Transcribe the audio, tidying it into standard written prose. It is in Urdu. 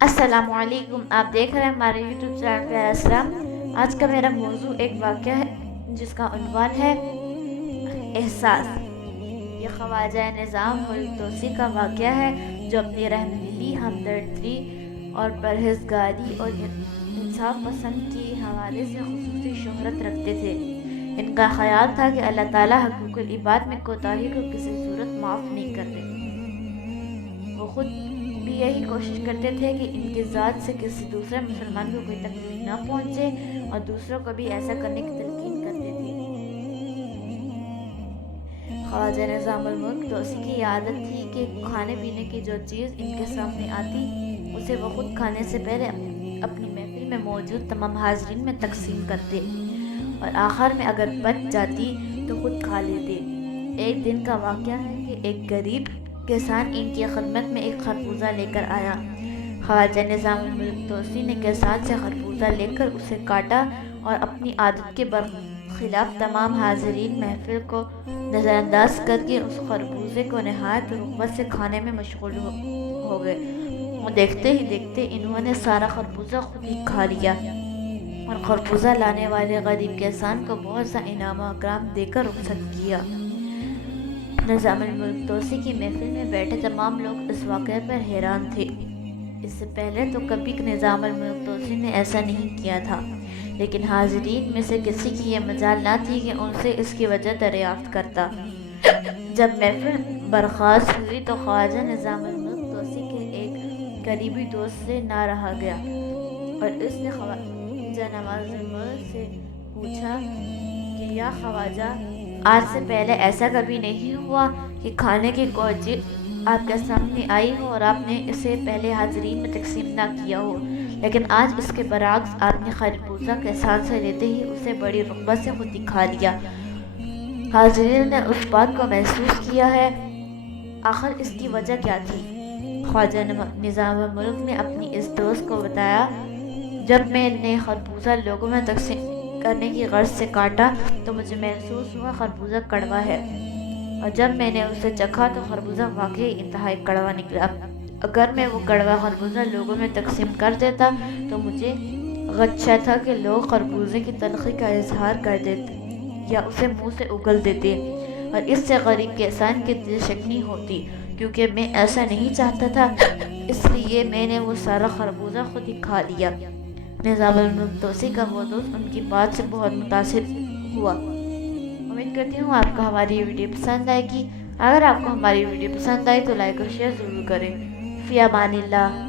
السلام علیکم، آپ دیکھ رہے ہیں ہمارے یوٹیوب چینل پیارا اسلام۔ آج کا میرا موضوع ایک واقعہ ہے جس کا عنوان ہے احساس۔ یہ خواجہ نظام ملک توسی کا واقعہ ہے جو اپنی رحمدلی، ہمدردی اور پرہیزگاری اور انصاف پسند کے حوالے سے خصوصی شہرت رکھتے تھے۔ ان کا خیال تھا کہ اللہ تعالیٰ حقوق العباد میں کوتاہی کو کسی صورت معاف نہیں کرتے۔ وہ خود بھی یہی کوشش کرتے تھے کہ ان کی ذات سے کسی دوسرے مسلمان کو کوئی تکلیف نہ پہنچے اور دوسروں کو بھی ایسا کرنے کی تلقین کرتے تھے۔ خواجہ نظام الملک توسی کی عادت تھی کہ کھانے پینے کی جو چیز ان کے سامنے آتی اسے وہ خود کھانے سے پہلے اپنی محفل میں موجود تمام حاضرین میں تقسیم کرتے اور آخر میں اگر بچ جاتی تو خود کھا لیتے۔ ایک دن کا واقعہ ہے کہ ایک غریب کسان ان کی خدمت میں ایک خربوزہ لے کر آیا۔ خواجہ نظام الملک توسی نے کسان سے خربوزہ لے کر اسے کاٹا اور اپنی عادت کے برخلاف تمام حاضرین محفل کو نظر انداز کر کے اس خربوزے کو نہایت رغبت سے کھانے میں مشغول ہو گئے۔ وہ دیکھتے ہی دیکھتے انہوں نے سارا خربوزہ خود ہی کھا لیا اور خربوزہ لانے والے غریب کسان کو بہت سا انعام و اکرام دے کر رخصت کیا۔ نظام الملک توسی کی محفل میں بیٹھے تمام لوگ اس واقعے پر حیران تھے۔ اس سے پہلے تو کبھی نظام الملک توسی نے ایسا نہیں کیا تھا، لیکن حاضرین میں سے کسی کی یہ مجال نہ تھی کہ ان سے اس کی وجہ دریافت کرتا۔ جب محفل برخاست ہوئی تو خواجہ نظام الملک توسی کے ایک قریبی دوست سے نہ رہا گیا اور اس نے خواجہ نواز الملک سے پوچھا کہ یا خواجہ، آج سے پہلے ایسا کبھی نہیں ہوا کہ کھانے کی کوئی چیز آپ کے سامنے آئی ہو اور آپ نے اسے پہلے حاضرین میں تقسیم نہ کیا ہو، لیکن آج اس کے برعکس آپ نے خربوزہ کسان سے لیتے ہی اسے بڑی رغبت سے خود ہی کھا لیا۔ حاضرین نے اس بات کو محسوس کیا ہے، آخر اس کی وجہ کیا تھی؟ خواجہ نظام الملک نے اپنی اس دوست کو بتایا، جب میں نے خربوزہ لوگوں میں تقسیم کرنے کی غرض سے کاٹا تو مجھے محسوس ہوا خربوزہ کڑوا ہے، اور جب میں نے اسے چکھا تو خربوزہ واقعی انتہائی کڑوا نکلا۔ اگر میں وہ کڑوا خربوزہ لوگوں میں تقسیم کر دیتا تو مجھے خدشہ تھا کہ لوگ خربوزے کی تلخی کا اظہار کر دیتے یا اسے منہ سے اگل دیتے اور اس سے غریب کسان کی دل شکنی ہوتی، کیونکہ میں ایسا نہیں چاہتا تھا، اس لیے میں نے وہ سارا خربوزہ خود ہی کھا لیا۔ نظام الملک توسی کا وہ دوست ان کی بات سے بہت متاثر ہوا۔ امید کرتی ہوں آپ کو ہماری یہ ویڈیو پسند آئے گی۔ اگر آپ کو ہماری ویڈیو پسند آئی تو لائک اور شیئر ضرور کریں۔ فی امان اللہ۔